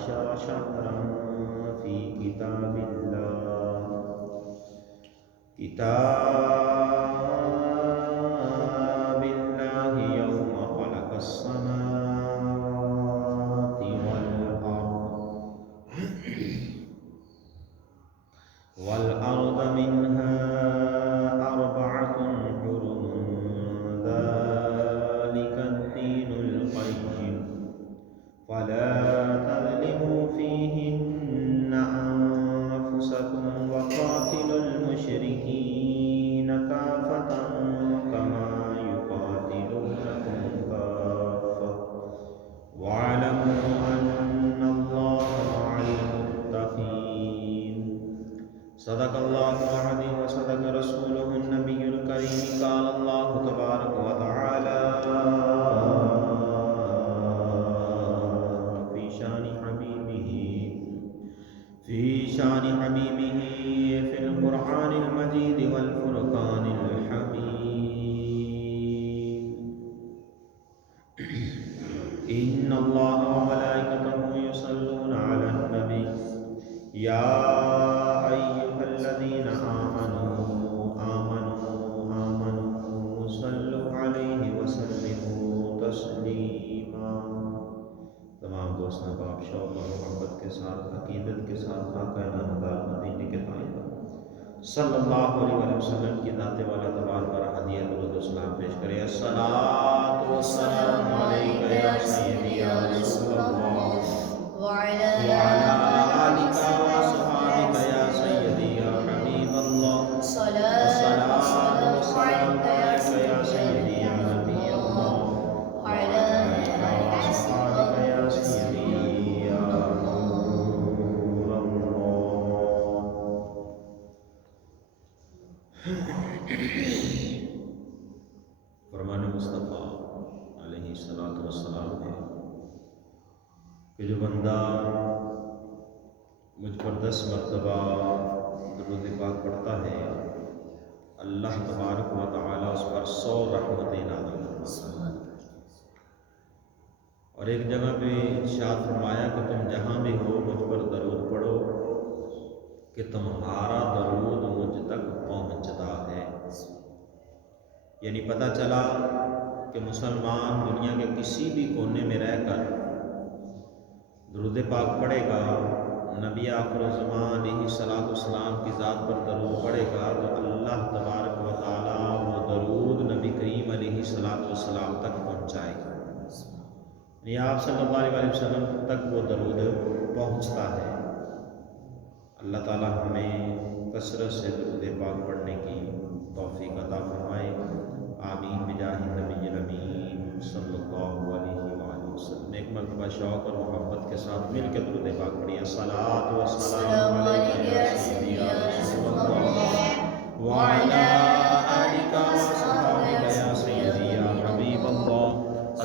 عشر شهرا في كتاب الله يوم خلق السماوات والأرض منها أربعة حرم ذلك الدين القيم فلا تظلموا فيهن أنفسكم وقاتلوا المشركين كافة كما يقاتلونكم كافة واعلموا أن الله مع المتقين صدق الله العظيم وصدق رسوله النبي الكريم قال الله تبارك وتعالى في شان حبيبه في القرآن المجيد والفرقان الحميد إن الله وملائكته يصلون على النبي يا أيها الذين آمنوا صلوا عليه وسلموا تسلیما۔ تمام دوستوں کو آپ شوق اور محبت کے ساتھ عقیدت کے ساتھ آقا نامدار مدینے کے طیبہ صلی اللہ علیہ وسلم کی ذات والا تبار پر ہدیہ درود و سلام پیش کریں۔ الصلاۃ والسلام علیک یا سیدی یا رسول اللہ وعلی آلک وصحابک یا سیدی یا حبیب اللہ الصلاۃ والسلام علیک یا سیدی یا نبی اللہ وعلی آلک وصحابک یا سیدی یا نور اللہ۔ فرمان مصطفیٰ علیہ الصلوۃ والسلام ہے کہ جو بندہ مجھ پر 10 مرتبہ درود پاک پڑھتا ہے اللہ تبارک و تعالی اس پر 100 رحمتیں نازل فرماتا ہے۔ اور ایک جگہ پہ ارشاد فرمایا کہ تم جہاں بھی ہو مجھ پر درود پڑھو کہ تمہارا درود مجھ تک پہنچتا ہے۔ یعنی پتہ چلا کہ مسلمان دنیا کے کسی بھی کونے میں رہ کر درود پاک پڑھے گا، نبی آخر الزمان علیہ الصلوۃ والسلام کی ذات پر درود پڑھے گا تو اللہ تبارک و تعالیٰ وہ درود نبی کریم علیہ الصلوۃ والسلام تک پہنچائے گا۔ یعنی آپ صلی اللہ علیہ وسلم تک وہ درود پہنچتا ہے۔ اللہ تعالیٰ ہمیں کثرت سے درود پاک پڑھنے کی توفیق عطا فرمائے، آمین بجاہ النبی الامین صلی اللہ علیہ وآلہ وسلم۔ ایک مرتبہ شوق اور محبت کے ساتھ مل کے درود پاک پڑھیے۔ الصلاۃ والسلام علیک یا سیدی یا رسول اللہ وعلی آلک وصحابک یا سیدی یا حبیب اللہ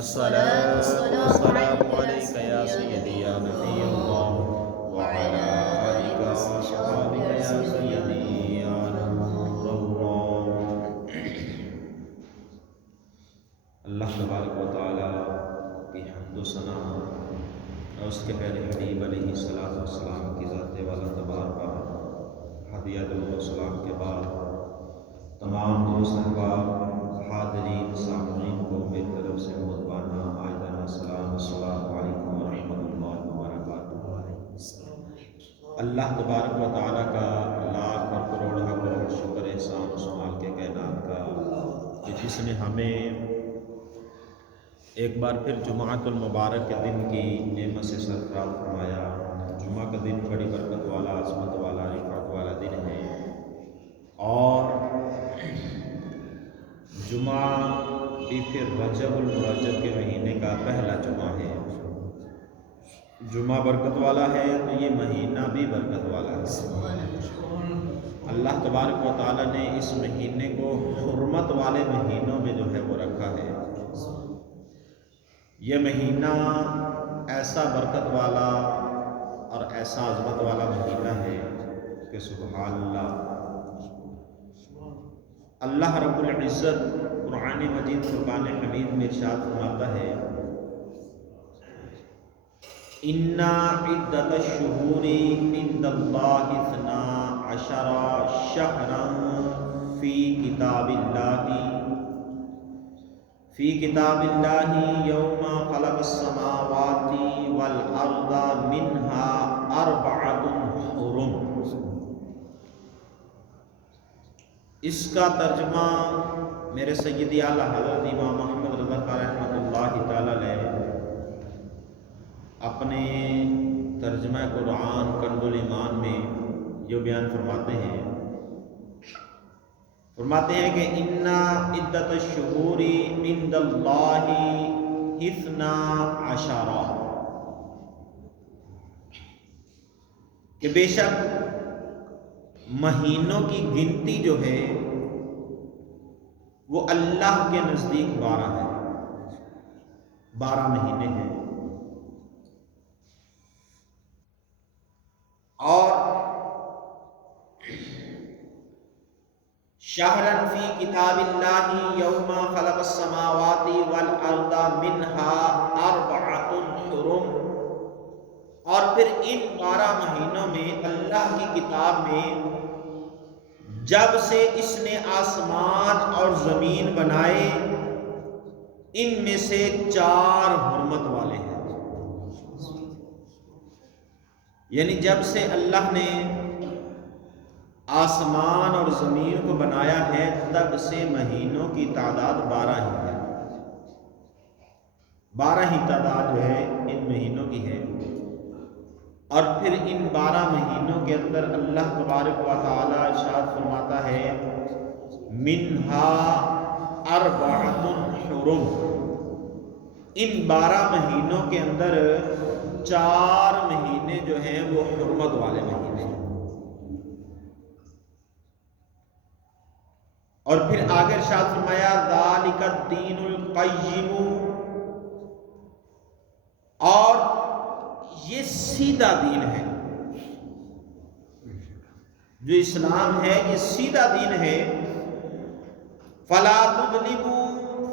الصلاۃ والسلام علیک یا سیدی یا نبی اللہ وعلی آلک وصحابک یا سیدی یا نور اللہ۔ اللہ تبارک و تعالی کی حمد و ثنا اور اس کے پہلے حبیب علیہ الصلوۃ والسلام کی ذات والا تبار پر ہدیہ درود و سلام کے بعد تمام دوست احباب حاضرین سامعین کو میری طرف سے مہربانہ عائدانہ سلام السلام علیکم ورحمۃ اللہ وبرکاتہ۔ اللہ تبارک و تعالیٰ کا لاکھ اور کروڑ شکر احسان و شمال کے کائنات کا کہ جس نے ہمیں ایک بار پھر جمعۃ المبارک کے دن کی نعمت سے سرفراز فرمایا۔ جمعہ کا دن بڑی برکت والا، عظمت والا، رفعت والا دن ہے، اور جمعہ بھی پھر رجب المرجب کے مہینے کا پہلا جمعہ ہے۔ جمعہ برکت والا ہے تو یہ مہینہ بھی برکت والا ہے۔ اللہ تبارک و تعالیٰ نے اس مہینے کو حرمت والے مہینوں میں جو ہے وہ رکھا ہے۔ یہ مہینہ ایسا برکت والا اور ایسا عظمت والا مہینہ ہے کہ سبحان اللہ، اللہ رب العزت قرآن مجید فرقان حمید میں ارشاد فرماتا ہے انا عدت الشہور عند اللہ 12 شہرا فی کتاب اللہ یوم خلق السماوات والارض منها 4 حرم۔ اس کا ترجمہ میرے سیدی اعلیٰ حضرت امام محمد رضا خان رحمۃ اللہ تعالی علیہ اپنے ترجمہ قرآن کنز الایمان میں جو بیان فرماتے ہیں کہ انا عدت الشہور عند اللہ 12 کہ بے شک مہینوں کی گنتی جو ہے وہ اللہ کے نزدیک 12 ہے، 12 مہینے ہیں۔ اور شہرن فی کتاب اللہ یوم خلق السماوات والارض منها 4 حرم، اور پھر ان 12 مہینوں میں اللہ کی کتاب میں جب سے اس نے آسمان اور زمین بنائے ان میں سے 4 حرمت والے ہیں، یعنی جب سے اللہ نے آسمان اور زمین کو بنایا ہے تب سے مہینوں کی تعداد 12 ہی ہے، 12 ہی تعداد جو ہے ان مہینوں کی ہے۔ اور پھر ان 12 مہینوں کے اندر اللہ تبارک و تعالی ارشاد فرماتا ہے منہا 4 حرم، ان 12 مہینوں کے اندر 4 مہینے جو ہیں وہ حرمت والے مہینے ہیں۔ اور پھر آگے ارشاد فرمایا ذالک الدین القیم، اور یہ سیدھا دین ہے، جو اسلام ہے یہ سیدھا دین ہے۔ فلا تظلموا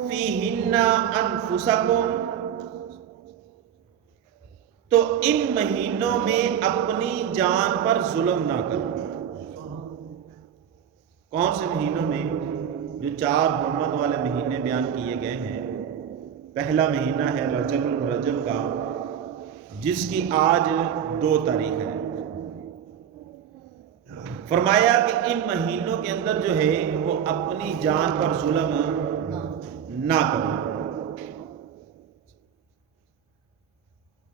فیہن انفسکم، تو ان مہینوں میں اپنی جان پر ظلم نہ کرو۔ کون سے مہینوں میں؟ جو 4 حرمت والے مہینے بیان کیے گئے ہیں۔ پہلا مہینہ ہے رجب الرجب کا، جس کی آج 2 تاریخ ہے۔ فرمایا کہ ان مہینوں کے اندر جو ہے وہ اپنی جان پر ظلم نہ کرو۔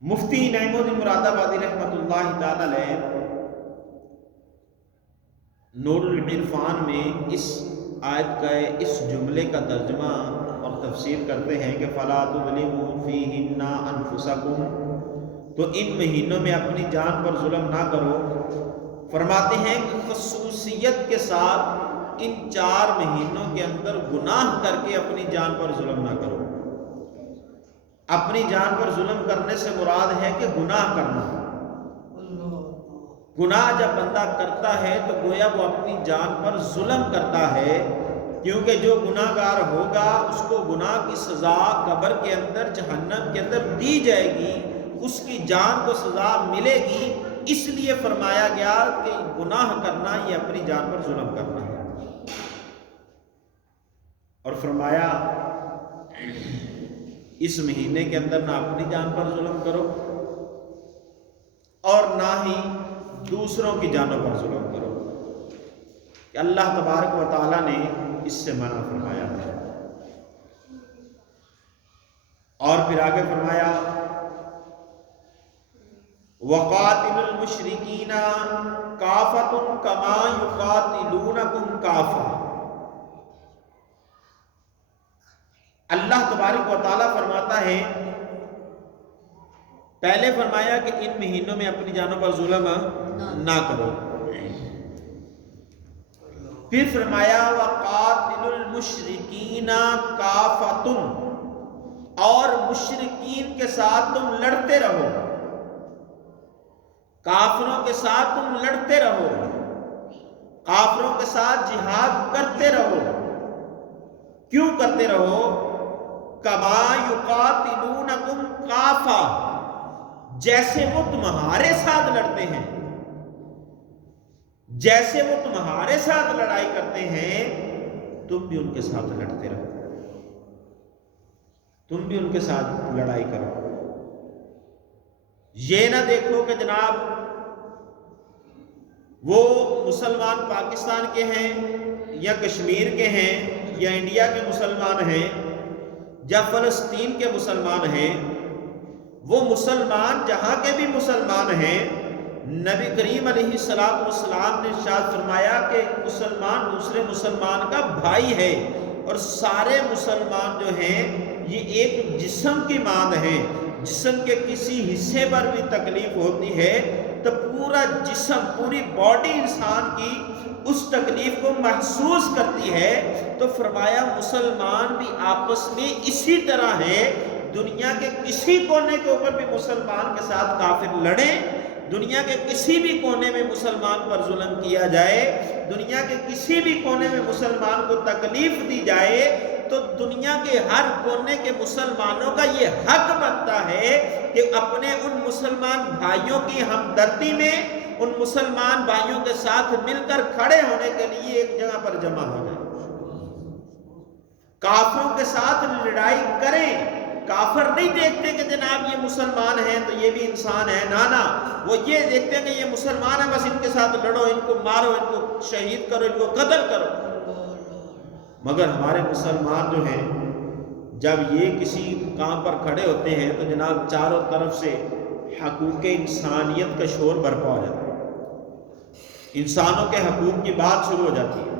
مفتی نعیم الدین مراد آبادی رحمۃ اللہ تعالی علیہ نور العرفان میں اس آیت کا اس جملے کا ترجمہ اور تفسیر کرتے ہیں کہ فلا تظلموا فیہن انفسکم، تو ان مہینوں میں اپنی جان پر ظلم نہ کرو۔ فرماتے ہیں کہ خصوصیت کے ساتھ ان 4 مہینوں کے اندر گناہ کر کے اپنی جان پر ظلم نہ کرو۔ اپنی جان پر ظلم کرنے سے مراد ہے کہ گناہ کرنا۔ گناہ جب بندہ کرتا ہے تو گویا وہ اپنی جان پر ظلم کرتا ہے، کیونکہ جو گناہ گار ہوگا اس کو گناہ کی سزا قبر کے اندر، جہنم کے اندر دی جائے گی، اس کی جان کو سزا ملے گی۔ اس لیے فرمایا گیا کہ گناہ کرنا یہ اپنی جان پر ظلم کرنا ہے۔ اور فرمایا اس مہینے کے اندر نہ اپنی جان پر ظلم کرو اور نہ ہی دوسروں کی جانوں پر ظلم کرو، کہ اللہ تبارک و تعالیٰ نے اس سے منع فرمایا ہے۔ اور پھر آگے فرمایا وَقَاتِلُوا الْمُشْرِكِينَ كَافَةً كَمَا يُقَاتِلُونَكُمْ كَافَةً۔ اللہ تبارک و تعالیٰ فرماتا ہے، پہلے فرمایا کہ ان مہینوں میں اپنی جانوں پر ظلم نہ کرو، پھر فرمایا وَقَاتِلُوا الْمُشْرِكِينَ كَافَةً، اور مشرکین کے ساتھ تم لڑتے رہو، کافروں کے ساتھ تم لڑتے رہو، کافروں کے ساتھ جہاد کرتے رہو۔ کیوں کرتے رہو؟ کما یقاتلونکم کافہ، جیسے وہ تمہارے ساتھ لڑتے ہیں، جیسے وہ تمہارے ساتھ لڑائی کرتے ہیں تم بھی ان کے ساتھ لڑتے رہو، تم بھی ان کے ساتھ لڑائی کرو۔ یہ نہ دیکھو کہ جناب وہ مسلمان پاکستان کے ہیں یا کشمیر کے ہیں یا انڈیا کے مسلمان ہیں یا فلسطین کے مسلمان ہیں، وہ مسلمان جہاں کے بھی مسلمان ہیں، نبی کریم علیہ السلام نے ارشاد فرمایا کہ مسلمان دوسرے مسلمان کا بھائی ہے، اور سارے مسلمان جو ہیں یہ ایک جسم کی مانند ہیں۔ جسم کے کسی حصے پر بھی تکلیف ہوتی ہے تو پورا جسم، پوری باڈی انسان کی اس تکلیف کو محسوس کرتی ہے۔ تو فرمایا مسلمان بھی آپس میں اسی طرح ہے، دنیا کے کسی کونے کے اوپر بھی مسلمان کے ساتھ کافر لڑیں، دنیا کے کسی بھی کونے میں مسلمان پر ظلم کیا جائے، دنیا کے کسی بھی کونے میں مسلمان کو تکلیف دی جائے، تو دنیا کے ہر کونے کے مسلمانوں کا یہ حق بنتا ہے کہ اپنے ان مسلمان بھائیوں کی ہمدردی میں ان مسلمان بھائیوں کے ساتھ مل کر کھڑے ہونے کے لیے ایک جگہ پر جمع ہو جائے، کافروں کے ساتھ لڑائی کریں۔ کافر نہیں دیکھتے کہ جناب یہ مسلمان ہیں تو یہ بھی انسان ہے، نانا، وہ یہ دیکھتے ہیں کہ یہ مسلمان ہیں، بس ان کے ساتھ لڑو، ان کو مارو، ان کو شہید کرو، ان کو قتل کرو۔ مگر ہمارے مسلمان جو ہیں جب یہ کسی کام پر کھڑے ہوتے ہیں تو جناب چاروں طرف سے حقوق انسانیت کا شور برپا ہو جاتا ہے، انسانوں کے حقوق کی بات شروع ہو جاتی ہے۔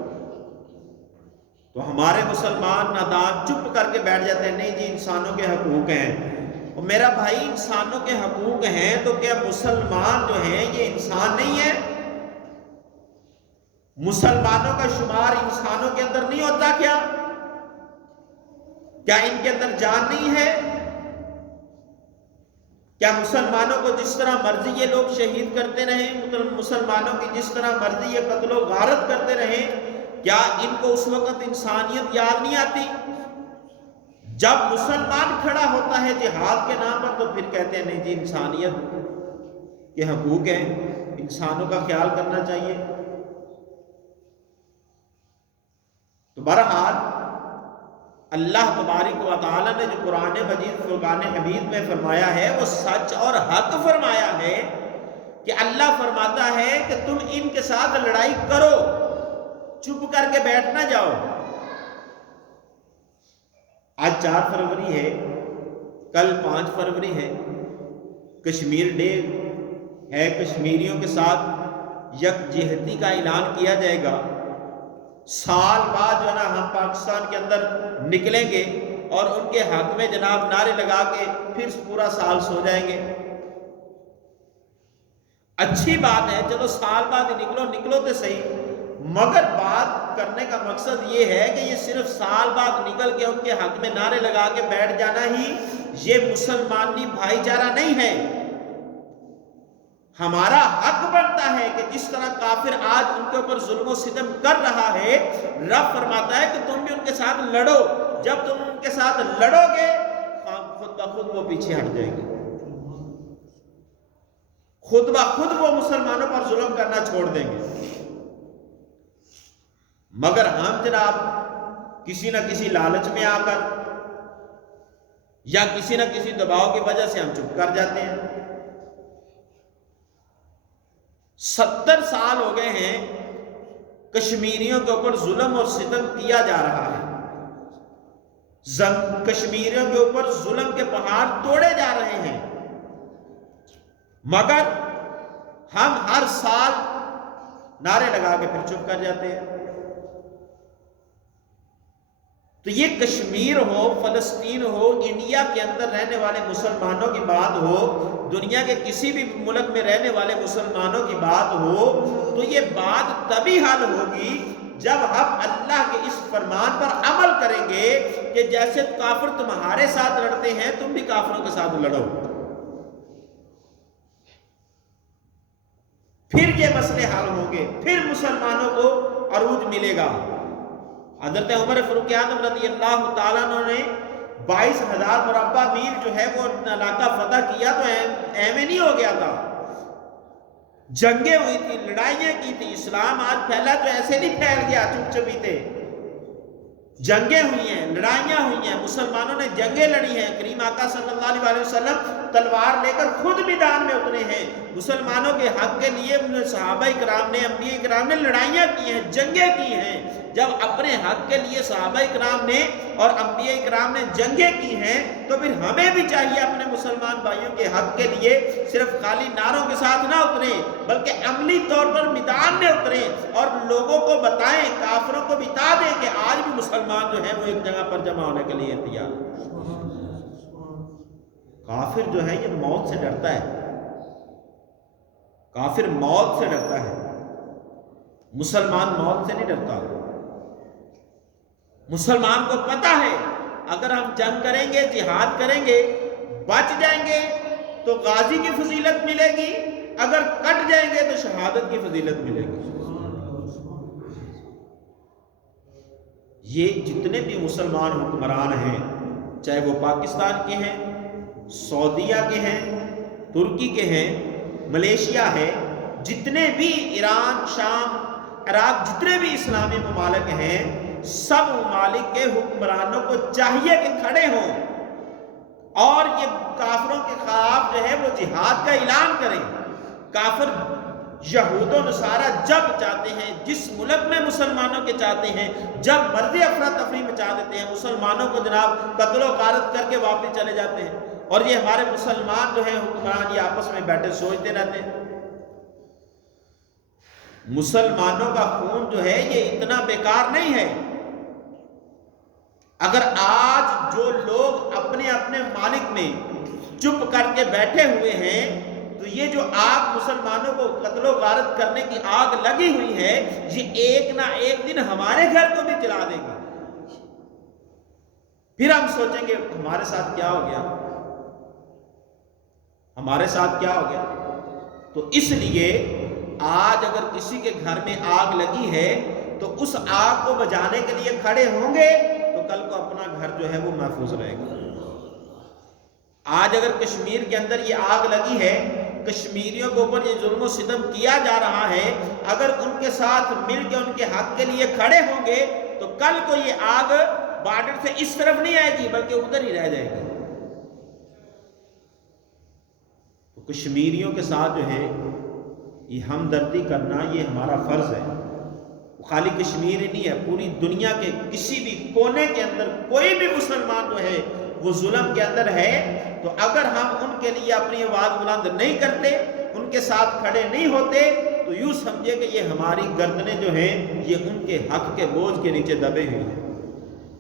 تو ہمارے مسلمان نادان چپ کر کے بیٹھ جاتے ہیں، نہیں جی انسانوں کے حقوق ہیں۔ اور میرا بھائی انسانوں کے حقوق ہیں تو کیا مسلمان جو ہیں یہ انسان نہیں ہے؟ مسلمانوں کا شمار انسانوں کے اندر نہیں ہوتا کیا؟ کیا ان کے اندر جان نہیں ہے؟ کیا مسلمانوں کو جس طرح مرضی یہ لوگ شہید کرتے رہیں، مسلمانوں کی جس طرح مرضی یہ قتل و غارت کرتے رہیں، کیا ان کو اس وقت انسانیت یاد نہیں آتی؟ جب مسلمان کھڑا ہوتا ہے جہاد کے نام پر تو پھر کہتے ہیں نہیں جی انسانیت کے حقوق ہیں، انسانوں کا خیال کرنا چاہیے۔ تو بہرحال اللہ تبارک و تعالی نے جو قرآن مجید فرقان حمید میں فرمایا ہے وہ سچ اور حق فرمایا ہے، کہ اللہ فرماتا ہے کہ تم ان کے ساتھ لڑائی کرو، چپ کر کے بیٹھ نہ جاؤ۔ آج 4 فروری ہے، کل 5 فروری ہے، کشمیر ڈے ہے، کشمیریوں کے ساتھ یکجہتی کا اعلان کیا جائے گا۔ سال بعد جو ہے نا ہم پاکستان کے اندر نکلیں گے اور ان کے حق میں جناب نعرے لگا کے پھر پورا سال سو جائیں گے۔ اچھی بات ہے، چلو سال بعد نکلو تو صحیح، مگر بات کرنے کا مقصد یہ ہے کہ یہ صرف سال بعد نکل کے ان کے حق میں نعرے لگا کے بیٹھ جانا ہی یہ مسلمانی بھائی چارہ نہیں ہے۔ ہمارا حق بنتا ہے کہ جس طرح کافر آج ان کے اوپر ظلم و ستم کر رہا ہے، رب فرماتا ہے کہ تم بھی ان کے ساتھ لڑو۔ جب تم ان کے ساتھ لڑو گے خود بخود وہ پیچھے ہٹ جائیں گے، خود بخود وہ مسلمانوں پر ظلم کرنا چھوڑ دیں گے۔ مگر ہم جناب کسی نہ کسی لالچ میں آ کر یا کسی نہ کسی دباؤ کی وجہ سے ہم چپ کر جاتے ہیں۔ 70 سال ہو گئے ہیں کشمیریوں کے اوپر ظلم اور ستم کیا جا رہا ہے، کشمیریوں کے اوپر ظلم کے پہاڑ توڑے جا رہے ہیں، مگر ہم ہر سال نعرے لگا کے پھر چپ کر جاتے ہیں۔ تو یہ کشمیر ہو، فلسطین ہو، انڈیا کے اندر رہنے والے مسلمانوں کی بات ہو، دنیا کے کسی بھی ملک میں رہنے والے مسلمانوں کی بات ہو، تو یہ بات تبھی حل ہوگی جب ہم اللہ کے اس فرمان پر عمل کریں گے کہ جیسے کافر تمہارے ساتھ لڑتے ہیں تم بھی کافروں کے ساتھ لڑو۔ پھر یہ مسئلے حل ہوں گے، پھر مسلمانوں کو عروج ملے گا۔ حضرت عمر فاروق اعظم رضی اللہ تعالیٰ عنہ نے 22,000 مربع میل جو ہے وہ علاقہ فتح کیا تو ایویں نہیں ہو گیا تھا، جنگیں ہوئی تھی، لڑائیاں کی تھی. اسلام آج پھیلا تو ایسے نہیں پھیل گیا چپ چپیتے، جنگیں ہوئی ہیں، لڑائیاں ہوئی ہیں، مسلمانوں نے جنگیں لڑی ہیں. کریم آقا صلی اللہ علیہ وسلم تلوار لے کر خود میدان میں اترے ہیں، مسلمانوں کے حق کے لیے صحابہ کرام نے، انبیاء کرام نے لڑائیاں کی ہیں، جنگیں کی ہیں. جب اپنے حق کے لیے صحابہ کرام نے اور انبیاء کرام نے جنگیں کی ہیں تو پھر ہمیں بھی چاہیے اپنے مسلمان بھائیوں کے حق کے لیے صرف خالی نعروں کے ساتھ نہ اتریں بلکہ عملی طور پر میدان میں اتریں اور لوگوں کو بتائیں، کافروں کو بتا دیں کہ آج بھی مسلمان جو ہے وہ ایک جگہ پر جمع ہونے کے لیے تیار ہے. کافر جو ہے یہ موت سے ڈرتا ہے، کافر موت سے ڈرتا ہے، مسلمان موت سے نہیں ڈرتا. مسلمان کو پتہ ہے اگر ہم جنگ کریں گے، جہاد کریں گے، بچ جائیں گے تو غازی کی فضیلت ملے گی، اگر کٹ جائیں گے تو شہادت کی فضیلت ملے گی. یہ جتنے بھی مسلمان حکمران ہیں، چاہے وہ پاکستان کے ہیں، سعودیہ کے ہیں، ترکی کے ہیں، ملیشیا ہے، جتنے بھی ایران، شام، عراق، جتنے بھی اسلامی ممالک ہیں، سب ممالک کے حکمرانوں کو چاہیے کہ کھڑے ہوں اور یہ کافروں کے خلاف جو ہے وہ جہاد کا اعلان کریں. کافر یہود و نصارہ جب چاہتے ہیں، جس ملک میں مسلمانوں کے چاہتے ہیں، جب مرضی افراتفری مچا دیتے ہیں، مسلمانوں کو جناب قتل و غارت کر کے واپس چلے جاتے ہیں. اور یہ ہمارے مسلمان جو ہیں حکمران یہ آپس میں بیٹھے سوچتے رہتے ہیں. مسلمانوں کا خون جو ہے یہ اتنا بیکار نہیں ہے. اگر آج جو لوگ اپنے اپنے مالک میں چپ کر کے بیٹھے ہوئے ہیں تو یہ جو آگ مسلمانوں کو قتل و غارت کرنے کی آگ لگی ہوئی ہے یہ ایک نہ ایک دن ہمارے گھر کو بھی جلا دے گی. پھر ہم سوچیں گے ہمارے ساتھ کیا ہو گیا، ہمارے ساتھ کیا ہو گیا. تو اس لیے آج اگر کسی کے گھر میں آگ لگی ہے تو اس آگ کو بجھانے کے لیے کھڑے ہوں گے تو کل کو اپنا گھر جو ہے وہ محفوظ رہے گا. آج اگر کشمیر کے اندر یہ آگ لگی ہے، کشمیریوں کے اوپر یہ ظلم و ستم کیا جا رہا ہے، اگر ان کے ساتھ مل کے ان کے حق کے لیے کھڑے ہوں گے تو کل کو یہ آگ بارڈر سے اس طرف نہیں آئے گی بلکہ ادھر ہی رہ جائے گی. تو کشمیریوں کے ساتھ جو ہے یہ ہمدردی کرنا یہ ہمارا فرض ہے. خالی کشمیر ہی نہیں ہے، پوری دنیا کے کسی بھی کونے کے اندر کوئی بھی مسلمان جو ہے وہ ظلم کے اندر ہے تو اگر ہم ان کے لیے اپنی آواز بلند نہیں کرتے، ان کے ساتھ کھڑے نہیں ہوتے تو یوں سمجھے کہ یہ ہماری گردنیں جو ہیں یہ ان کے حق کے بوجھ کے نیچے دبے ہوئے ہیں.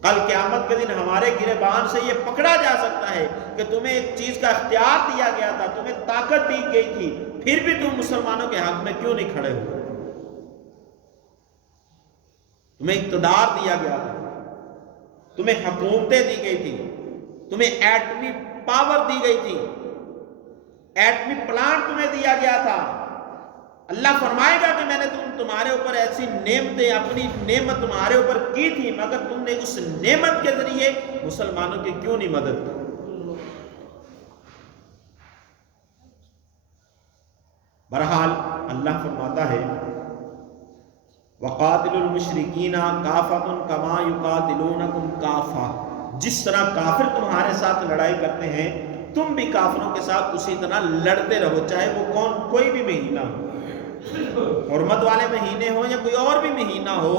کل قیامت کے دن ہمارے گریبان سے یہ پکڑا جا سکتا ہے کہ تمہیں ایک چیز کا اختیار دیا گیا تھا، تمہیں طاقت دی گئی تھی، پھر بھی تم مسلمانوں کے حق میں کیوں نہیں کھڑے ہوئے. تمہیں اقتدار دیا گیا تھا، تمہیں حکومتیں دی گئی تھی، تمہیں ایٹمی پاور دی گئی تھی، ایٹمی پلانٹ تمہیں دیا گیا تھا. اللہ فرمائے گا کہ میں نے تمہارے اوپر ایسی نعمتیں، اپنی نعمت تمہارے اوپر کی تھی مگر تم نے اس نعمت کے ذریعے مسلمانوں کی کیوں نہیں مدد کی. بہرحال اللہ فرماتا ہے وَقَاتِلُوا الْمُشْرِكِينَ كَافَةً كَمَا يُقَاتِلُونَكُمْ كَافَةً. جس طرح کافر تمہارے ساتھ لڑائی کرتے ہیں تم بھی کافروں کے ساتھ اسی طرح لڑتے رہو، چاہے وہ کوئی بھی مہینہ ہو، حرمت والے مہینے ہو یا کوئی اور بھی مہینہ ہو.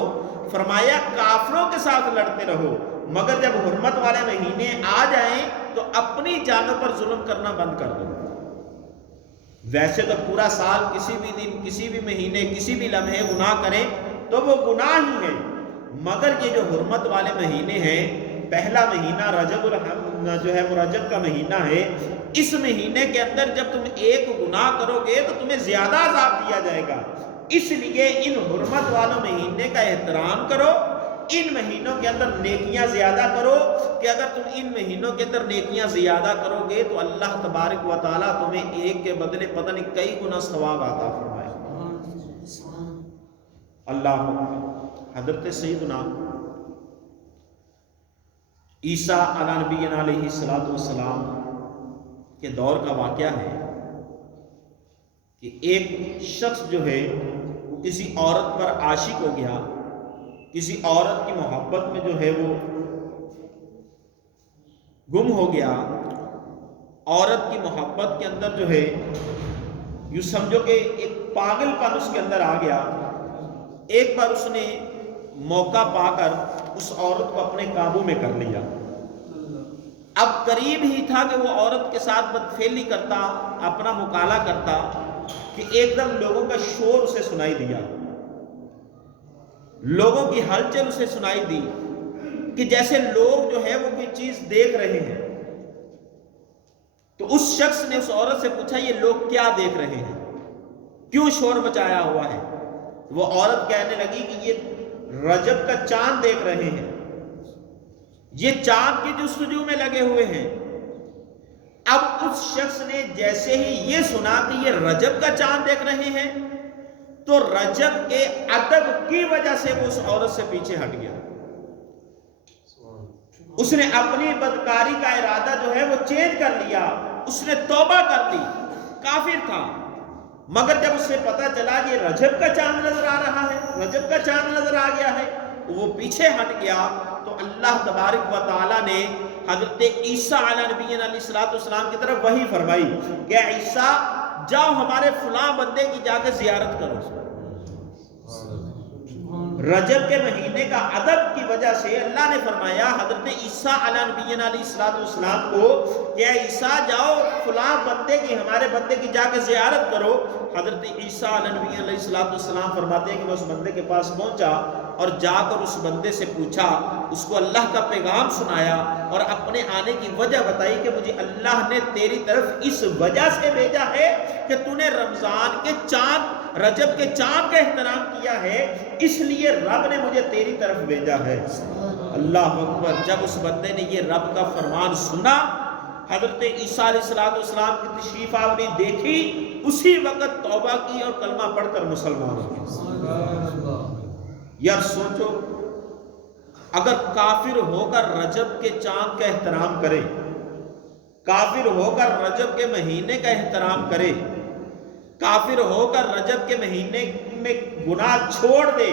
فرمایا کافروں کے ساتھ لڑتے رہو مگر جب حرمت والے مہینے آ جائیں تو اپنی جانوں پر ظلم کرنا بند کر دو. ویسے تو پورا سال کسی بھی دن، کسی بھی مہینے، کسی بھی لمحے گناہ کریں تو وہ گناہ ہی ہے، مگر یہ جو حرمت والے مہینے ہیں، پہلا مہینہ رجب جو ہے وہ رجب کا مہینہ ہے، اس مہینے کے اندر جب تم ایک گناہ کرو گے تو تمہیں زیادہ عذاب دیا جائے گا. اس لیے ان حرمت والوں مہینے کا احترام کرو، ان مہینوں کے اندر نیکیاں زیادہ کرو کہ اگر تم ان مہینوں کے اندر نیکیاں زیادہ کرو گے تو اللہ تبارک و تعالیٰ تمہیں ایک کے بدلے پتہ نہیں کئی گنا ثواب عطا فرمائے. اللہ حضرت سیدنا عیسیٰ علیہ نبی علیہ السلام کے دور کا واقعہ ہے کہ ایک شخص جو ہے وہ کسی عورت پر عاشق ہو گیا، کسی عورت کی محبت میں جو ہے وہ گم ہو گیا، عورت کی محبت کے اندر جو ہے یوں سمجھو کہ ایک پاگل پن اس کے اندر آ گیا۔ ایک بار اس نے موقع پا کر اس عورت کو اپنے قابو میں کر لیا۔ اب قریب ہی تھا کہ وہ عورت کے ساتھ بدفعلی کرتا، اپنا مکالہ کرتا، کہ ایک دم لوگوں کا شور اسے سنائی دیا، لوگوں کی ہلچل اسے سنائی دی، کہ جیسے لوگ جو ہے وہ کوئی چیز دیکھ رہے ہیں۔ تو اس شخص نے اس عورت سے پوچھا یہ لوگ کیا دیکھ رہے ہیں، کیوں شور مچایا ہوا ہے؟ وہ عورت کہنے لگی کہ یہ رجب کا چاند دیکھ رہے ہیں، یہ چاند کی جستجو میں لگے ہوئے ہیں۔ اب اس شخص نے جیسے ہی یہ سنا کہ یہ رجب کا چاند دیکھ رہے ہیں تو رجب کے ادب کی وجہ سے وہ اس عورت سے پیچھے ہٹ گیا۔ اس نے اپنی بدکاری کا ارادہ جو ہے وہ چینج کر لیا، اس نے توبہ کر لی۔ کافر تھا، مگر جب اسے پتا چلا یہ رجب کا چاند نظر آ رہا ہے، رجب کا چاند نظر آ گیا ہے، وہ پیچھے ہٹ گیا۔ تو اللہ تبارک و تعالیٰ نے حضرت عیسیٰ علیہ نبی علیہ السلام کی طرف وحی فرمائی کہ عیسیٰ جاؤ ہمارے فلاں بندے کی جا کے زیارت کرو۔ رجب کے مہینے کا ادب کی وجہ سے اللہ نے فرمایا حضرت عیسیٰ علیہ نبی علیہ السلام کو کہ عیسیٰ جاؤ فلاں بندے کی، ہمارے بندے کی جا کے زیارت کرو۔ حضرت عیسیٰ علیہ نبی علیہ السلام فرماتے ہیں کہ میں اس بندے کے پاس پہنچا اور جا کر اس بندے سے پوچھا، اس کو اللہ کا پیغام سنایا اور اپنے آنے کی وجہ بتائی کہ مجھے اللہ نے تیری طرف اس وجہ سے بھیجا ہے کہ تو نے رمضان کے چاند، رجب کے چاند کا احترام کیا ہے، اس لیے رب نے مجھے تیری طرف بھیجا ہے۔ اللہ اکبر۔ جب اس بندے نے یہ رب کا فرمان سنا، حضرت عیسیٰ علیہ السلام کی تشریف آوری دیکھی، اسی وقت توبہ کی اور کلمہ پڑھ کر مسلمان ہو گیا۔ یار سوچو، اگر کافر ہو کر رجب کے چاند کا احترام کرے، کافر ہو کر رجب کے مہینے کا احترام کرے، کافر ہو کر رجب کے مہینے میں گناہ چھوڑ دے،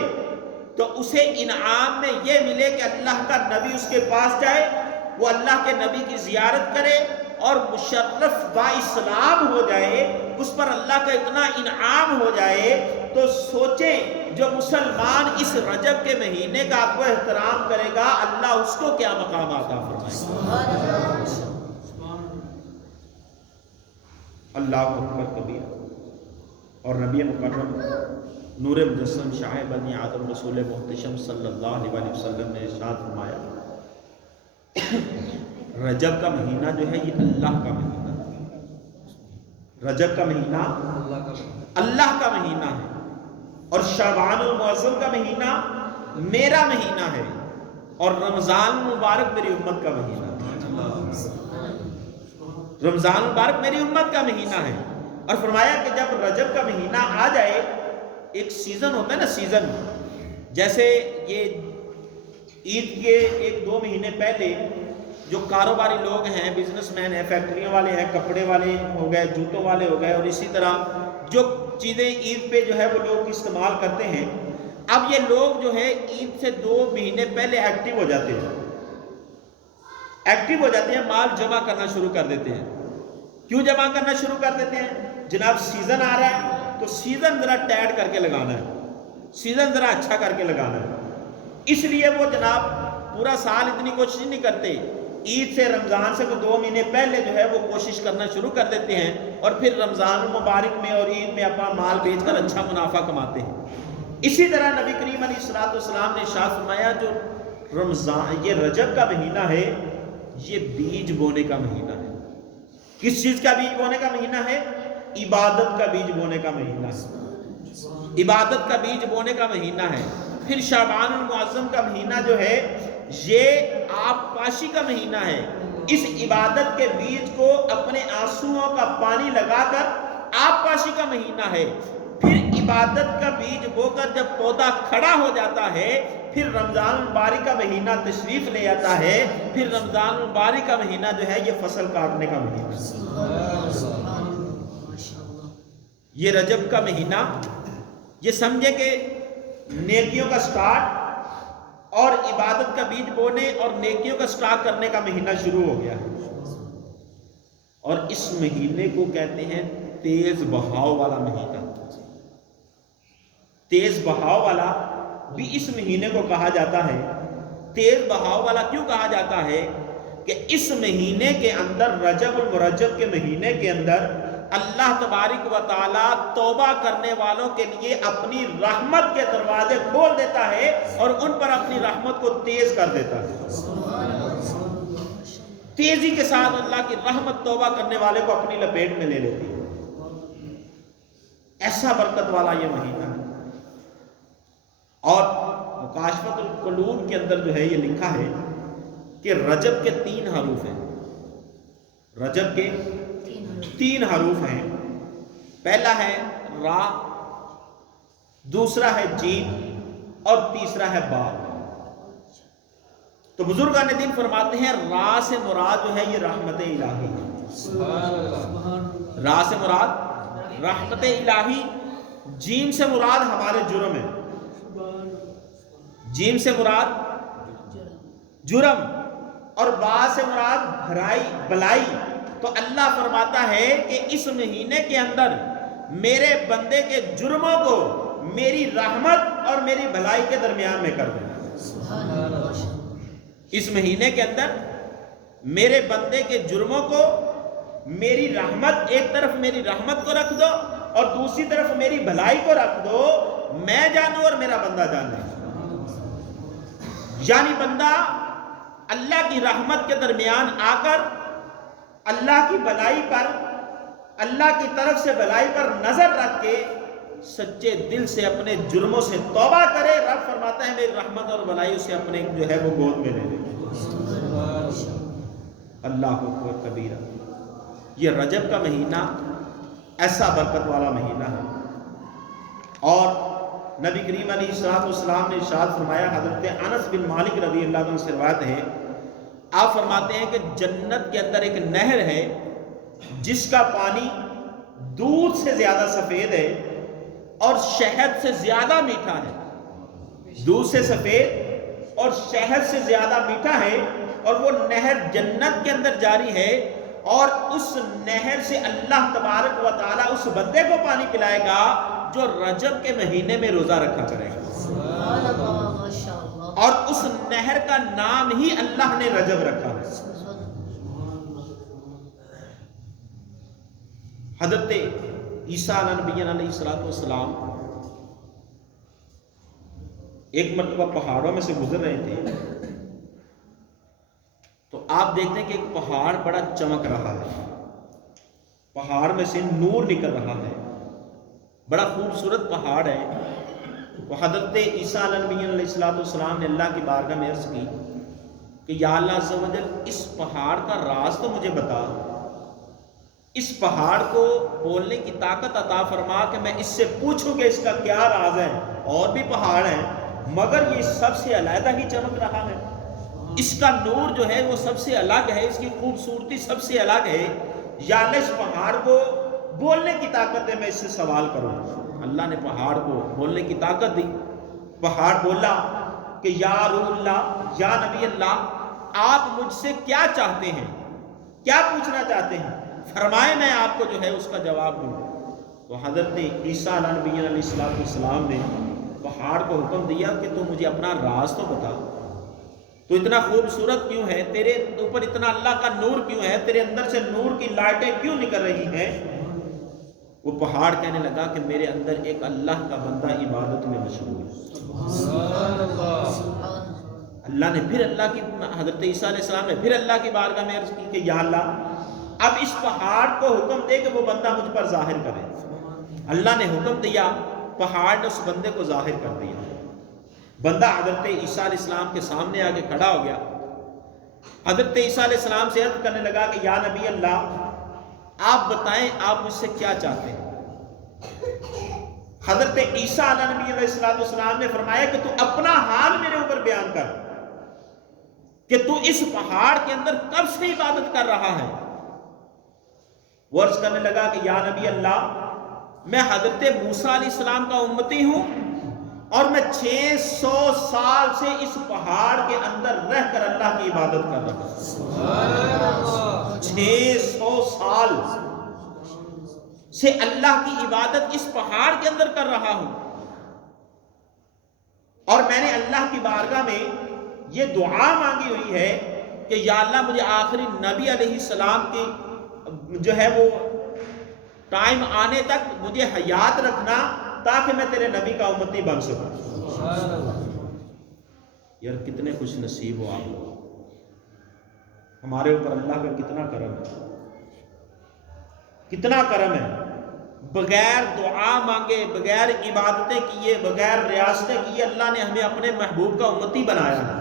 تو اسے انعام میں یہ ملے کہ اللہ کا نبی اس کے پاس جائے، وہ اللہ کے نبی کی زیارت کرے اور مشرف با اسلام ہو جائے، اس پر اللہ کا اتنا انعام ہو جائے۔ تو سوچیں جو مسلمان اس رجب کے مہینے کا آپ کو احترام کرے گا، اللہ اس کو کیا مقام عطا فرمائے گا۔ اللہ اکبر کبیر۔ اور نبی مکرم نور مجسم شاہ بنی آدم رسول محتشم صلی اللہ علیہ وسلم نے ارشاد فرمایا رجب کا مہینہ جو ہے یہ اللہ کا مہینہ ہے، رجب کا مہینہ اللہ کا مہینہ ہے، اور شعبان المعظم کا مہینہ میرا مہینہ ہے، اور رمضان المبارک میری امت کا مہینہ ہے۔ رمضان المبارک میری امت کا مہینہ ہے۔ اور فرمایا کہ جب رجب کا مہینہ آ جائے، ایک سیزن ہوتا ہے نا، سیزن جیسے یہ عید کے 1-2 مہینے پہلے جو کاروباری لوگ ہیں، بزنس مین ہیں، فیکٹریوں والے ہیں، کپڑے والے ہو گئے، جوتوں والے ہو گئے، اور اسی طرح جو چیزیں عید پہ جو ہے وہ لوگ استعمال کرتے ہیں، اب یہ لوگ جو ہے عید سے 2 مہینے پہلے ایکٹیو ہو جاتے ہیں، ایکٹیو ہو جاتے ہیں، مال جمع کرنا شروع کر دیتے ہیں۔ کیوں جمع کرنا شروع کر دیتے ہیں؟ جناب سیزن آ رہا ہے تو سیزن ذرا ٹائٹ کر کے لگانا ہے، سیزن ذرا اچھا کر کے لگانا ہے۔ اس لیے وہ جناب پورا سال اتنی کوشش نہیں کرتے، عید سے رمضان سے 2 مہینے پہلے جو ہے وہ کوشش کرنا شروع کر دیتے ہیں، اور پھر رمضان المبارک میں اور عید میں اپنا مال بیچ کر اچھا منافع کماتے ہیں۔ اسی طرح نبی کریم علیہ السلام نے ارشاد فرمایا جو رمضان، یہ رجب کا مہینہ ہے، یہ بیج بونے کا مہینہ ہے۔ کس چیز کا بیج بونے کا مہینہ ہے؟ عبادت کا بیج بونے کا مہینہ ہے، عبادت کا بیج بونے کا مہینہ ہے۔ پھر شعبان المعظم کا مہینہ جو ہے یہ آب پاشی کا مہینہ ہے۔ اس عبادت کے بیج کو اپنے آنسوؤں کا پانی لگا کر آب پاشی کا مہینہ ہے۔ پھر عبادت کا بیج بو کر جب پودا کھڑا ہو جاتا ہے، پھر رمضان المبارک کا مہینہ تشریف لے آتا ہے، پھر رمضان المبارک کا مہینہ جو ہے یہ فصل کاٹنے کا مہینہ، یہ رجب کا مہینہ، یہ سمجھے کہ نیکیوں کا سٹارٹ اور عبادت کا بیج بونے اور نیکیوں کا سٹارٹ کرنے کا مہینہ شروع ہو گیا ہے۔ اور اس مہینے کو کہتے ہیں تیز بہاؤ والا مہینہ۔ تیز بہاؤ والا بھی اس مہینے کو کہا جاتا ہے۔ تیز بہاؤ والا کیوں کہا جاتا ہے؟ کہ اس مہینے کے اندر، رجب المرجب کے مہینے کے اندر، اللہ تبارک و تعالیٰ توبہ کرنے والوں کے لیے اپنی رحمت کے دروازے کھول دیتا ہے اور ان پر اپنی رحمت کو تیز کر دیتا ہے۔ تیزی کے ساتھ اللہ کی رحمت توبہ کرنے والے کو اپنی لپیٹ میں لے لیتی ہے۔ ایسا برکت والا یہ مہینہ ہے۔ اور مکاشفۃ القلوب کے اندر جو ہے یہ لکھا ہے کہ رجب کے 3 حروف ہیں۔ رجب کے 3 حروف ہیں۔ پہلا ہے را، دوسرا ہے جیم اور تیسرا ہے با۔ تو بزرگان دین فرماتے ہیں را سے مراد جو ہے یہ رحمت الہی ہے۔ را سے مراد رحمت الہی، جیم سے مراد ہمارے جرم ہے، جیم سے مراد جرم، اور با سے مراد بلائی۔ تو اللہ فرماتا ہے کہ اس مہینے کے اندر میرے بندے کے جرموں کو میری رحمت اور میری بھلائی کے درمیان میں کر دیں۔ اس مہینے کے اندر میرے بندے کے جرموں کو میری رحمت، ایک طرف میری رحمت کو رکھ دو اور دوسری طرف میری بھلائی کو رکھ دو، میں جانوں اور میرا بندہ جانے۔ یعنی بندہ اللہ کی رحمت کے درمیان آ کر اللہ کی بھلائی پر، اللہ کی طرف سے بھلائی پر نظر رکھ کے سچے دل سے اپنے جرموں سے توبہ کرے، رب فرماتا ہے میری رحمت اور بھلائی اسے اپنے جو ہے وہ گود میں لے لے۔ اللہ اکبر کبیرہ۔ یہ رجب کا مہینہ ایسا برکت والا مہینہ ہے۔ اور نبی کریم علیہ الصلوۃ والسلام نے ارشاد فرمایا، حضرت انس بن مالک رضی اللہ عنہ سے روایت ہے، آپ فرماتے ہیں کہ جنت کے اندر ایک نہر ہے جس کا پانی دودھ سے زیادہ سفید ہے اور شہد سے زیادہ میٹھا ہے۔ دودھ سے سفید اور شہد سے زیادہ میٹھا ہے، اور وہ نہر جنت کے اندر جاری ہے، اور اس نہر سے اللہ تبارک و تعالیٰ اس بندے کو پانی پلائے گا جو رجب کے مہینے میں روزہ رکھا کرے گا۔ اور اس نہر کا نام ہی اللہ نے رجب رکھا ہے۔ حضرت عیسیٰ نبی علیہ السلام ایک مرتبہ پہاڑوں میں سے گزر رہے تھے، تو آپ دیکھتے ہیں کہ ایک پہاڑ بڑا چمک رہا ہے، پہاڑ میں سے نور نکل رہا ہے، بڑا خوبصورت پہاڑ ہے۔ تو حضرت عیسیٰ نبی علیہ السلام نے اللہ کی بارگاہ میں عرض کی کہ یا اللہ عز و جل، اس پہاڑ کا راز تو مجھے بتا، اس پہاڑ کو بولنے کی طاقت عطا فرما کہ میں اس سے پوچھوں کہ اس کا کیا راز ہے۔ اور بھی پہاڑ ہیں مگر یہ سب سے علیحدہ ہی چمک رہا ہے، اس کا نور جو ہے وہ سب سے الگ ہے، اس کی خوبصورتی سب سے الگ ہے۔ یا اللہ اس پہاڑ کو بولنے کی طاقت ہے، میں اس سے سوال کروں۔ اللہ نے پہاڑ کو بولنے کی طاقت دی۔ پہاڑ بولا کہ یا روح اللہ، یا نبی اللہ، آپ مجھ سے کیا چاہتے ہیں، کیا پوچھنا چاہتے ہیں، فرمائے میں آپ کو جو ہے اس کا جواب دوں۔ تو حضرت عیسیٰ نبی علیہ السلام نے پہاڑ کو حکم دیا کہ تو مجھے اپنا راز تو بتا، تو اتنا خوبصورت کیوں ہے، تیرے اوپر اتنا اللہ کا نور کیوں ہے، تیرے اندر سے نور کی لائٹیں کیوں نکل رہی ہیں؟ وہ پہاڑ کہنے لگا کہ میرے اندر ایک اللہ کا بندہ عبادت میں مشغول ہے۔ اللہ نے پھر حضرت عیسیٰ علیہ السلام نے پھر اللہ کی بارگاہ میں عرض کی کہ یا اللہ، اب اس پہاڑ کو حکم دے کہ وہ بندہ مجھ پر ظاہر کرے۔ اللہ نے حکم دیا، پہاڑ نے اس بندے کو ظاہر کر دیا۔ بندہ حضرت عیسیٰ علیہ السلام کے سامنے آ کے کھڑا ہو گیا۔ حضرت عیسیٰ علیہ السلام سے عرض کرنے لگا کہ یا نبی اللہ، آپ بتائیں آپ مجھ سے کیا چاہتے ہیں۔ حضرت عیسیٰ علیہ نبی علیہ السلام نے فرمایا کہ تو اپنا حال میرے اوپر بیان کر کہ تو اس پہاڑ کے اندر کب سے عبادت کر رہا ہے. وہ عرض کرنے لگا کہ یا نبی اللہ، میں حضرت موسیٰ علیہ السلام کا امتی ہوں اور میں 600 سال سے اس پہاڑ کے اندر رہ کر اللہ کی عبادت کر رہا ہوں. 600 سال سے اللہ کی عبادت اس پہاڑ کے اندر کر رہا ہوں، اور میں نے اللہ کی بارگاہ میں یہ دعا مانگی ہوئی ہے کہ یا اللہ مجھے آخری نبی علیہ السلام کی جو ہے وہ ٹائم آنے تک مجھے حیات رکھنا تاکہ میں تیرے نبی کا امتی بن سکوں. یار کتنے خوش نصیب ہو آپ لوگ، ہمارے اوپر اللہ کا کتنا کرم ہے، کتنا کرم ہے. بغیر دعا مانگے، بغیر عبادتیں کیے، بغیر ریاستیں کیے اللہ نے ہمیں اپنے محبوب کا امتی بنایا ہے.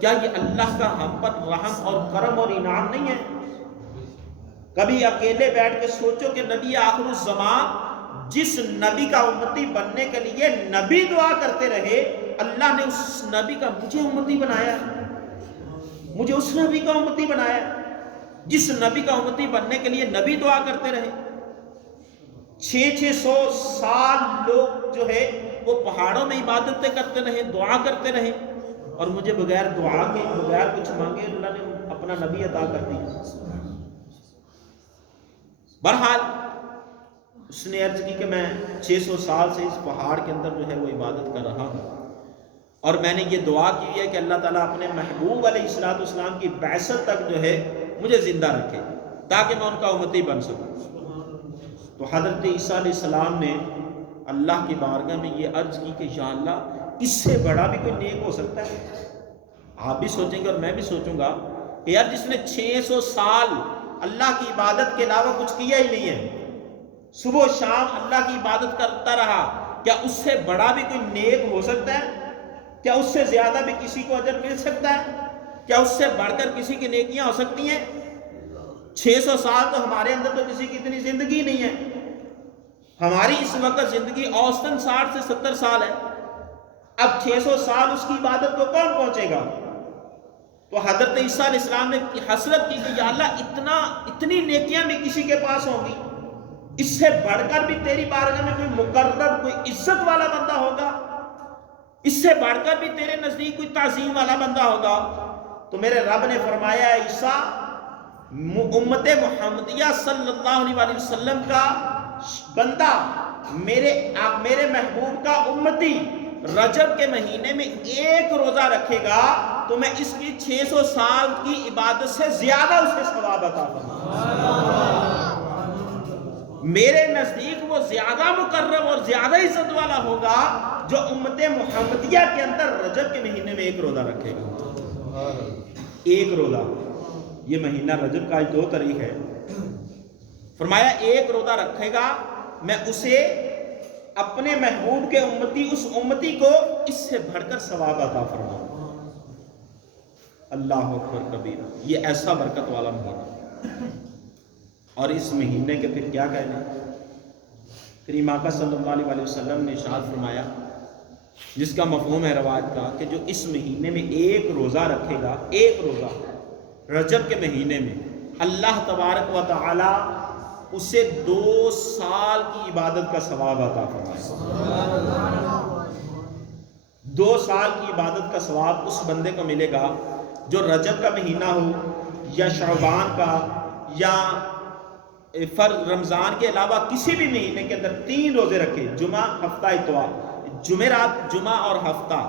کیا یہ اللہ کا ہم پر رحم اور کرم اور انعام نہیں ہے؟ کبھی اکیلے بیٹھ کے سوچو کہ نبی آخر الزمان جس نبی کا امتی بننے کے لیے نبی دعا کرتے رہے، اللہ نے اس نبی کا مجھے امتی بنایا، مجھے اس نبی کا امتی بنایا. جس نبی کا امتی بننے کے لیے نبی دعا کرتے رہے. 600 سال لوگ جو ہے وہ پہاڑوں میں عبادتیں کرتے رہے، دعا کرتے رہے، اور مجھے بغیر دعا کے، بغیر کچھ مانگے اللہ نے اپنا نبی عطا کر دیا. بہرحال اس نے عرض کی کہ میں 600 سال سے اس پہاڑ کے اندر جو ہے وہ عبادت کر رہا ہوں، اور میں نے یہ دعا کی ہے کہ اللہ تعالیٰ اپنے محبوب علیہ السلام کی بعثت تک جو ہے مجھے زندہ رکھے تاکہ میں ان کا امتی بن سکوں. تو حضرت عیسیٰ علیہ السلام نے اللہ کی بارگاہ میں یہ عرض کی کہ یا اللہ، اس سے بڑا بھی کوئی نیک ہو سکتا ہے؟ آپ بھی سوچیں گے اور میں بھی سوچوں گا کہ یار جس نے 600 سال اللہ کی عبادت کے علاوہ کچھ کیا ہی نہیں ہے، صبح و شام اللہ کی عبادت کرتا رہا، کیا اس سے بڑا بھی کوئی نیک ہو سکتا ہے؟ کیا اس سے زیادہ بھی کسی کو اجر مل سکتا ہے؟ کیا اس سے بڑھ کر کسی کی نیکیاں ہو سکتی ہیں؟ 600 سال تو ہمارے اندر تو کسی کی اتنی زندگی نہیں ہے. ہماری اس وقت زندگی اوسطاً 60 سے 70 سال ہے. اب 600 سال اس کی عبادت کو کون پہنچے گا؟ تو حضرت عیسیٰ علیہ السلام نے حسرت کی کہ یا اللہ اتنی نیکیاں بھی کسی کے پاس ہوں گی، اس سے بڑھ کر بھی تیری بارگاہ میں کوئی مقرب، کوئی عزت والا بندہ ہوگا، اس سے بڑھ کر بھی تیرے نزدیک کوئی تعظیم والا بندہ ہوگا. تو میرے رب نے فرمایا عیسیٰ، امت محمدیہ صلی اللہ علیہ وسلم کا بندہ، میرے محبوب کا امتی رجب کے مہینے میں ایک روزہ رکھے گا تو میں اس کی 600 سال کی عبادت سے زیادہ اسے ثواب عطا فرماؤں. میرے نزدیک وہ زیادہ مقرب اور زیادہ عزت والا ہوگا جو امت محمدیہ کے اندر رجب کے مہینے میں ایک روزہ رکھے گا. ایک روزہ، یہ مہینہ رجب کا 2 تاریخ ہے. فرمایا ایک روزہ رکھے گا، میں اسے اپنے محبوب کے امتی، اس امتی کو اس سے بڑھ کر ثواب عطا فرماؤں. اللہ اکبر کبیرہ. یہ ایسا برکت والا مہینہ، اور اس مہینے کے پھر کیا کہنے. کریم آقا صلی اللہ علیہ وسلم نے ارشاد فرمایا، جس کا مفہوم ہے روایت کا، کہ جو اس مہینے میں ایک روزہ رکھے گا، ایک روزہ رجب کے مہینے میں، اللہ تبارک و تعالی اسے 2 سال کی عبادت کا ثواب عطا فرمائے. 2 سال کی عبادت کا ثواب اس بندے کو ملے گا جو رجب کا مہینہ ہو یا شعبان کا یا رمضان کے علاوہ کسی بھی مہینے کے اندر 3 روزے رکھے، جمعہ، ہفتہ، اتوار، جمعرات، جمعہ اور ہفتہ،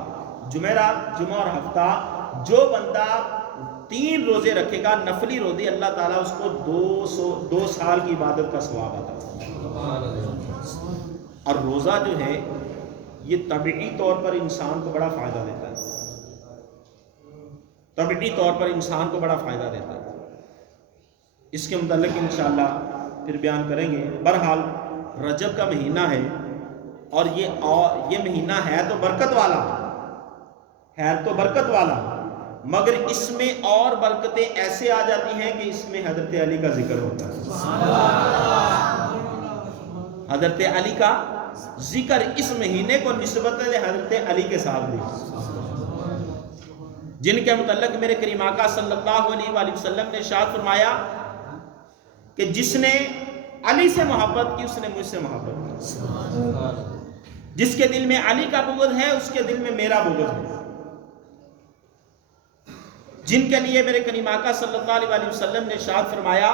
جمعرات، جمعہ اور ہفتہ. جو بندہ 3 روزے رکھے گا نفلی روزے، اللہ تعالیٰ اس کو 2 سال کی عبادت کا ثواب عطا فرمائے. اور روزہ جو ہے یہ طبعی طور پر انسان کو بڑا فائدہ دیتا ہے، طبعی طور پر انسان کو بڑا فائدہ دیتا ہے. اس کے متعلق انشاءاللہ پھر بیان کریں گے. بہرحال رجب کا مہینہ ہے، اور یہ مہینہ ہے تو برکت والا، مگر اس میں اور برکتیں ایسے آ جاتی ہیں کہ اس میں حضرت علی کا ذکر ہوتا ہے. حضرت علی کا ذکر اس مہینے کو نسبت حضرت علی کے ساتھ دی، جن کے متعلق میرے کریم آقا صلی اللہ علیہ وآلہ وسلم نے ارشاد فرمایا کہ جس نے علی سے محبت کی اس نے مجھ سے محبت کی، جس کے دل میں علی کا بغض ہے اس کے دل میں میرا بغض ہے۔ جن کے لیے میرے کریم آقا صلی اللہ علیہ وآلہ وسلم نے ارشاد فرمایا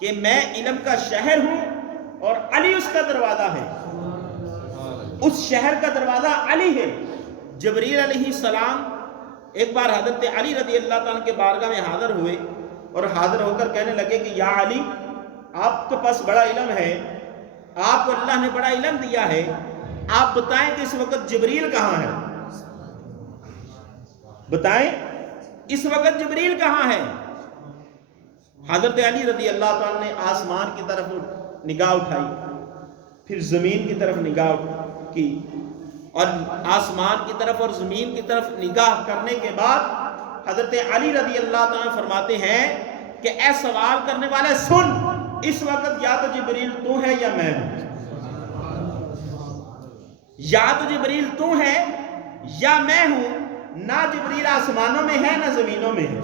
کہ میں علم کا شہر ہوں اور علی اس کا دروازہ ہے، اس شہر کا دروازہ علی ہے۔ جبریل علیہ السلام ایک بار حضرت علی رضی اللہ تعالیٰ کے بارگاہ میں حاضر ہوئے اور حاضر ہو کر کہنے لگے کہ یا علی، آپ کے پاس بڑا علم ہے، آپ کو اللہ نے بڑا علم دیا ہے، آپ بتائیں کہ اس وقت جبریل کہاں ہے، بتائیں اس وقت جبریل کہاں ہے۔ حضرت علی رضی اللہ تعالیٰ نے آسمان کی طرف نگاہ اٹھائی، پھر زمین کی طرف نگاہ کی، اور آسمان کی طرف اور زمین کی طرف نگاہ کرنے کے بعد حضرت علی رضی اللہ تعالیٰ فرماتے ہیں کہ اے سوال کرنے والے سن، اس وقت یا تو جبریل تو ہے یا میں ہوں، یا تو جبریل تو ہے یا میں ہوں، نہ جبریل آسمانوں میں ہے نہ زمینوں میں ہے۔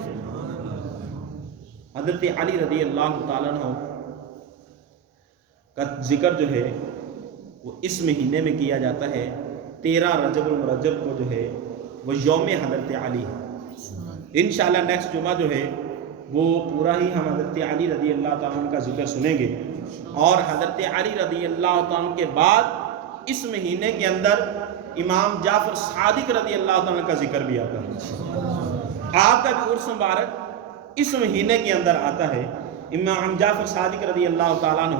حضرت علی رضی اللہ تعالیٰ عنہ کا ذکر جو ہے وہ اس مہینے میں کیا جاتا ہے، 13 رجب المرجب کو جو ہے وہ یوم حضرت علی ہے۔ انشاءاللہ نیکسٹ جمعہ جو ہے وہ پورا ہی ہم حضرت علی رضی اللہ تعالیٰ عنہ کا ذکر سنیں گے، اور حضرت علی رضی اللہ تعالیٰ عنہ کے بعد اس مہینے کے اندر امام جعفر صادق رضی اللہ تعالیٰ عنہ کا ذکر بھی آتا ہے۔ آپ کا بھی عرس مبارک اس مہینے کے اندر آتا ہے، امام جعفر صادق رضی اللہ تعالیٰ عنہ،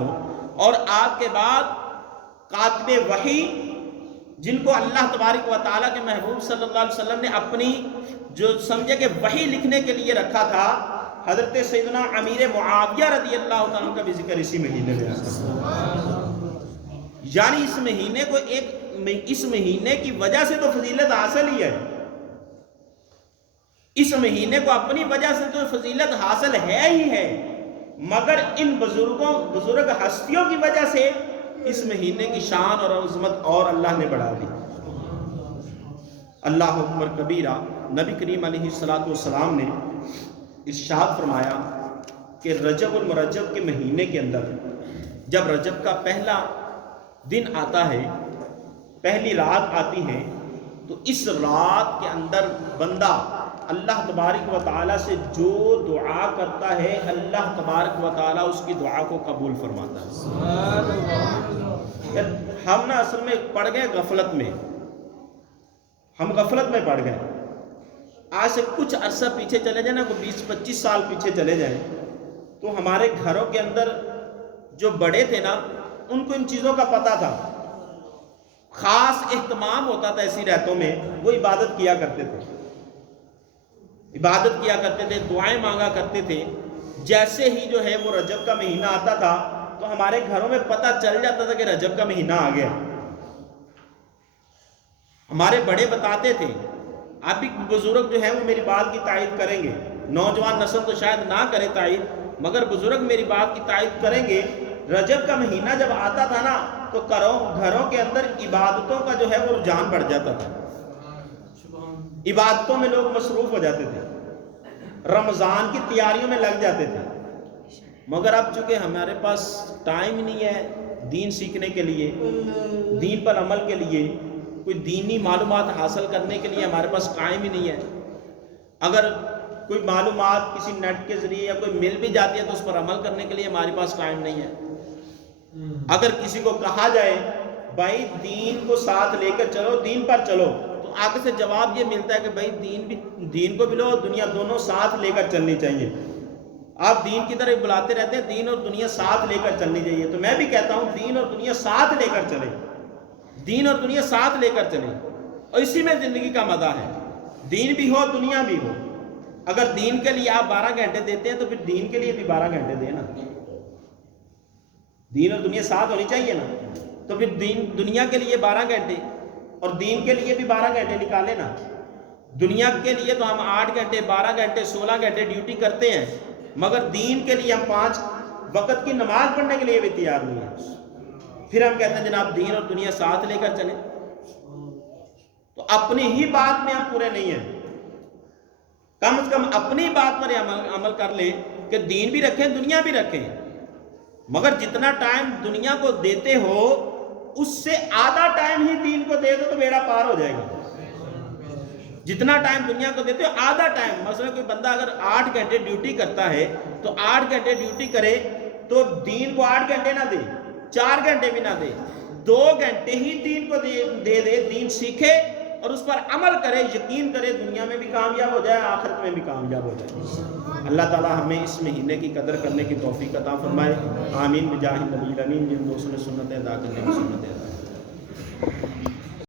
اور آپ کے بعد کاتب وحی جن کو اللہ تبارک و تعالیٰ کے محبوب صلی اللہ علیہ وسلم نے اپنی جو سمجھے کہ وحی لکھنے کے لیے رکھا تھا، حضرت سیدنا امیر معاویہ رضی اللہ تعالیٰ کا بھی ذکر اسی مہینے میں آتا ہے۔ یعنی اس مہینے کو اس مہینے کی وجہ سے تو فضیلت حاصل ہی ہے، اس مہینے کو اپنی وجہ سے تو فضیلت حاصل ہے ہی ہے، مگر ان بزرگ ہستیوں کی وجہ سے اس مہینے کی شان اور عظمت اور اللہ نے بڑھا دی۔ اللہ اکبر کبیرہ، نبی کریم علیہ السلام نے ارشاد فرمایا کہ رجب المرجب کے مہینے کے اندر جب رجب کا پہلا دن آتا ہے، پہلی رات آتی ہے، تو اس رات کے اندر بندہ اللہ تبارک و تعالیٰ سے جو دعا کرتا ہے اللہ تبارک و تعالیٰ اس کی دعا کو قبول فرماتا ہے۔ ہم نا اصل میں پڑ گئے غفلت میں، ہم غفلت میں پڑ گئے۔ آج سے کچھ عرصہ پیچھے چلے جائیں نا، کوئی 20-25 سال پیچھے چلے جائیں، تو ہمارے گھروں کے اندر جو بڑے تھے نا ان کو ان چیزوں کا پتہ تھا، خاص اہتمام ہوتا تھا ایسی راتوں میں، وہ عبادت کیا کرتے تھے، عبادت کیا کرتے تھے، دعائیں مانگا کرتے تھے۔ جیسے ہی جو ہے وہ رجب کا مہینہ آتا تھا تو ہمارے گھروں میں پتہ چل جاتا تھا کہ رجب کا مہینہ آ گیا۔ ہمارے بڑے بتاتے تھے، اب بھی بزرگ جو ہیں وہ میری بات کی تائید کریں گے، نوجوان نسل تو شاید نہ کرے تائید، مگر بزرگ میری بات کی تائید کریں گے۔ رجب کا مہینہ جب آتا تھا نا تو گھروں کے اندر عبادتوں کا جو ہے وہ رجحان بڑھ جاتا تھا، عبادتوں میں لوگ مصروف ہو جاتے تھے، رمضان کی تیاریوں میں لگ جاتے تھے۔ مگر اب چونکہ ہمارے پاس ٹائم نہیں ہے دین سیکھنے کے لیے، دین پر عمل کے لیے، کوئی دینی معلومات حاصل کرنے کے لیے ہمارے پاس ٹائم ہی نہیں ہے۔ اگر کوئی معلومات کسی نیٹ کے ذریعے یا کوئی مل بھی جاتی ہے تو اس پر عمل کرنے کے لیے ہمارے پاس ٹائم نہیں ہے۔ اگر کسی کو کہا جائے بھائی دین کو ساتھ لے کر چلو، دین پر چلو، تو آگے سے جواب یہ ملتا ہے کہ بھائی دین کو بھی لو، دنیا دونوں ساتھ لے کر چلنی چاہیے۔ آپ دین کی طرف بلاتے رہتے ہیں، دین اور دنیا ساتھ لے کر چلنی چاہیے، تو میں بھی کہتا ہوں دین اور دنیا ساتھ لے کر چلے، دین اور دنیا ساتھ لے کر چلے، اور اسی میں زندگی کا مزہ ہے، دین بھی ہو دنیا بھی ہو۔ اگر دین کے لیے آپ 12 گھنٹے دیتے ہیں تو پھر دین کے لیے بھی 12 گھنٹے دیں نا، دین اور دنیا ساتھ ہونی چاہیے نا، تو پھر دنیا کے لیے 12 گھنٹے اور دین کے لیے بھی 12 گھنٹے نکالے نا۔ دنیا کے لیے تو ہم 8 گھنٹے 12 گھنٹے 16 گھنٹے ڈیوٹی کرتے ہیں، مگر دین کے لیے ہم 5 وقت کی نماز پڑھنے کے لیے بھی تیار نہیں ہیں۔ پھر ہم کہتے ہیں جناب دین اور دنیا ساتھ لے کر چلیں، تو اپنی ہی بات میں ہم پورے نہیں ہیں۔ کم از کم اپنی بات پر عمل کر لیں کہ دین بھی رکھیں دنیا بھی رکھیں، مگر جتنا ٹائم دنیا کو دیتے ہو اس سے آدھا ٹائم ہی دین کو دے دو تو بیڑا پار ہو جائے گا۔ جتنا ٹائم دنیا کو دیتے ہو آدھا ٹائم، مثلا کوئی بندہ اگر 8 گھنٹے ڈیوٹی کرتا ہے تو 8 گھنٹے ڈیوٹی کرے تو دین کو 8 گھنٹے نہ دے، 4 گھنٹے بھی نہ دے، 2 گھنٹے ہی دین کو دے دے، دین سیکھے اور اس پر عمل کرے، یقین کرے دنیا میں بھی کامیاب ہو جائے آخرت میں بھی کامیاب ہو جائے۔ اللہ تعالی ہمیں اس مہینے کی قدر کرنے کی توفیق عطا فرمائے، آمین بجاہ نبی الامین، جن دوستوں نے سنتیں ادا کرنے کی سنتیں ادا کریں۔